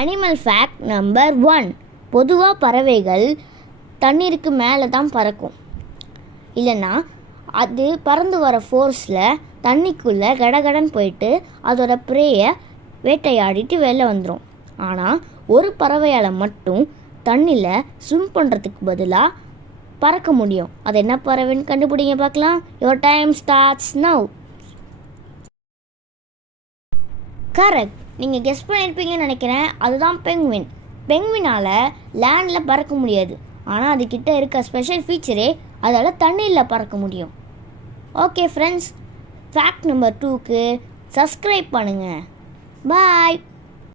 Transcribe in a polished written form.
Animal fact number 1. பொதுவாக பறவைகள் தண்ணீருக்கு மேலே தான் பறக்கும். இல்லைன்னா அது பறந்து வர ஃபோர்ஸில் தண்ணிக்குள்ளே கடகடன் போயிட்டு அதோட ப்ரேயை வேட்டையாடிட்டு வெளில வந்துடும். ஆனால் ஒரு பறவையால் மட்டும் தண்ணியில் ஸ்விம் பண்ணுறதுக்கு பதிலாக பறக்க முடியும். அது என்ன பறவைன்னு கண்டுபிடிங்க பார்க்கலாம். Your time starts now. Correct, நீங்கள் கெஸ் பண்ணியிருப்பீங்கன்னு நினைக்கிறேன். அதுதான் பெங்குவின். பெங்குவினால் லேண்டில் பறக்க முடியாது. ஆனால் அதுக்கிட்ட இருக்க ஸ்பெஷல் ஃபீச்சரே அதால் தண்ணீரில் பறக்க முடியும். ஓகே ஃப்ரெண்ட்ஸ், ஃபேக்ட் நம்பர் 2க்கு சப்ஸ்கிரைப் பண்ணுங்கள். பாய்.